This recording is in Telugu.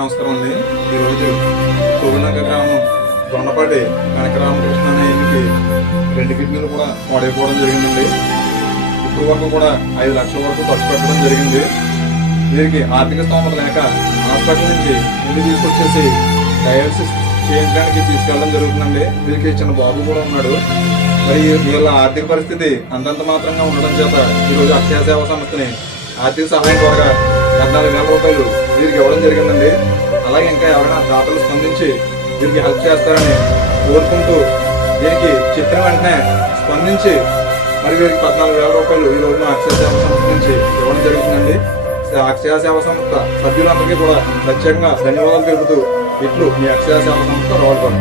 నమస్కారం అండి. ఈరోజు కోవినగర్ గ్రామం దొండపాటి కనకరామకృష్ణ అనే రెండు కిడ్నీలు కూడా వాడైపోవడం జరిగిందండి. ఇప్పుడు వరకు కూడా ఐదు లక్షల వరకు ఖర్చు పెట్టడం జరిగింది. వీరికి ఆర్థిక స్థోమత లేక హాస్పిటల్ నుంచి ముందు తీసుకొచ్చేసి డయాలసిస్ చేయించడానికి తీసుకెళ్ళడం జరుగుతుందండి. వీరికి చిన్న బాబు కూడా ఉన్నాడు. మరి వీళ్ళ ఆర్థిక పరిస్థితి అంతంత మాత్రంగా ఉండడం చేత ఈరోజు అక్షయ సేవా సంస్థని ఆర్థిక సహాయం ద్వారా పద్నాలుగు వేల రూపాయలు వీరికి ఇవ్వడం జరిగిందండి. అలాగే ఇంకా ఎవరైనా దాతలు స్పందించి వీరికి హెల్ప్ చేస్తారని కోరుకుంటూ దీనికి చెప్పిన వెంటనే స్పందించి మరి వీరికి పద్నాలుగు వేల రూపాయలు ఈ రోజున అక్షయ సేవ సంస్థ నుంచి ఇవ్వడం జరుగుతుందండి. అక్షయ సేవ సంస్థ సభ్యులందరికీ కూడా ప్రత్యేకంగా ధన్యవాదాలు తెలుపుతూ ఇట్లు మీ అక్షయ సేవ సంస్థ రావాలి